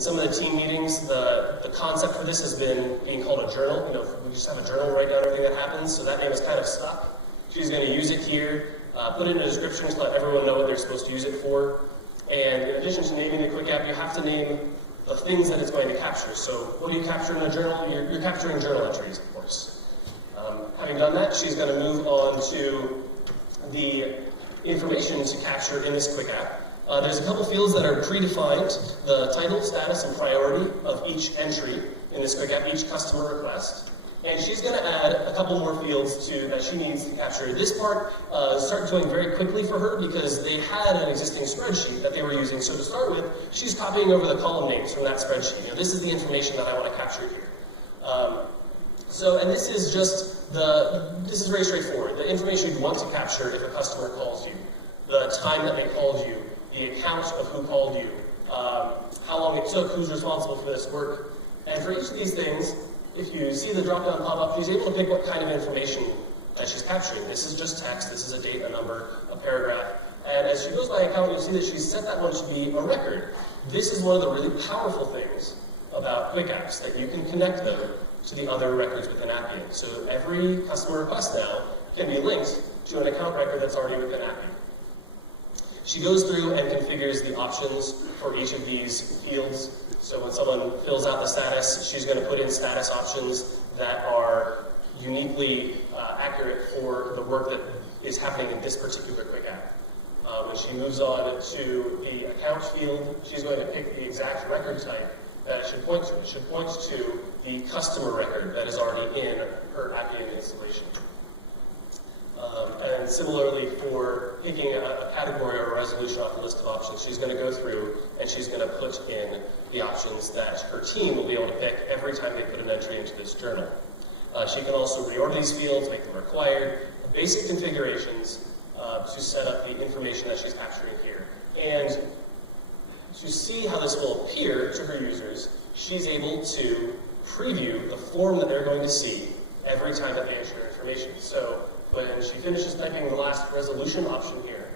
In some of the team meetings, the concept for this has been being called a journal. You know, we just have a journal, write down everything that happens, so that name is kind of stuck. She's going to use it here, put it in a description to let everyone know what they're supposed to use it for. And in addition to naming the quick app, you have to name the things that it's going to capture. So what do you capture in a journal? You're capturing journal entries, of course. Having done that, she's going to move on to the information to capture in this quick app. There's a couple fields that are predefined: the title, status, and priority of each entry in this quick app, each customer request. And she's going to add a couple more fields that she needs to capture. This part started going very quickly for her because they had an existing spreadsheet that they were using. So to start with, she's copying over the column names from that spreadsheet. You know, this is the information that I want to capture here. And this is just this is very straightforward. The information you want to capture if a customer calls you, the time that they called you, the account of who called you, how long it took, who's responsible for this work. And for each of these things, if you see the drop-down pop-up, she's able to pick what kind of information that she's capturing. This is just text, this is a date, a number, a paragraph. And as she goes by account, you'll see that she's set that one to be a record. This is one of the really powerful things about quick apps, that you can connect them to the other records within Appian. So every customer request now can be linked to an account record that's already within Appian. She goes through and configures the options for each of these fields. So when someone fills out the status, she's going to put in status options that are uniquely accurate for the work that is happening in this particular quick app. When she moves on to the account field, she's going to pick the exact record type that it should point to. It should point to the customer record that is already in her Appian installation. And similarly, for picking a category or a resolution off the list of options, she's going to go through and she's going to put in the options that her team will be able to pick every time they put an entry into this journal. She can also reorder these fields, make them required, basic configurations to set up the information that she's capturing here. And to see how this will appear to her users, she's able to preview the form that they're going to see every time that they enter information. So when she finishes typing the last resolution option here,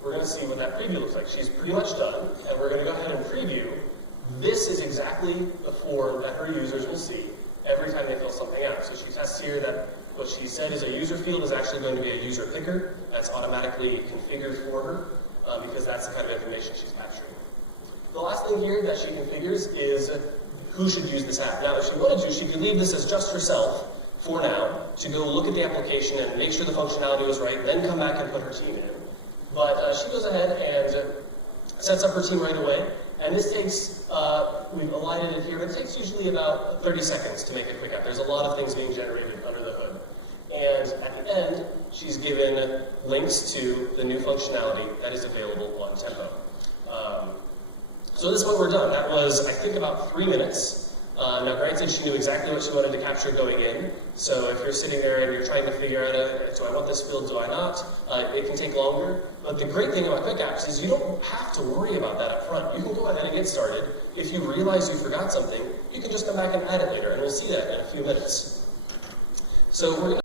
we're going to see what that preview looks like. She's pretty much done, and we're going to go ahead and preview. This is exactly the form that her users will see every time they fill something out. So she tests here that what she said is a user field is actually going to be a user picker. That's automatically configured for her because that's the kind of information she's capturing. The last thing here that she configures is who should use this app. Now, if she wanted to, she could leave this as just herself for now, to go look at the application and make sure the functionality was right, then come back and put her team in. But she goes ahead and sets up her team right away. And this takes, we've aligned it here, but it takes usually about 30 seconds to make a quick app. There's a lot of things being generated under the hood. And at the end, she's given links to the new functionality that is available on Tempo. So at this point, we're done. That was, I think, about 3 minutes. Now, granted, she knew exactly what she wanted to capture going in. So if you're sitting there and you're trying to figure out, do I want this field, do I not? It can take longer. But the great thing about quick apps is you don't have to worry about that up front. You can go ahead and get started. If you realize you forgot something, you can just come back and add it later, and we'll see that in a few minutes. So we're going to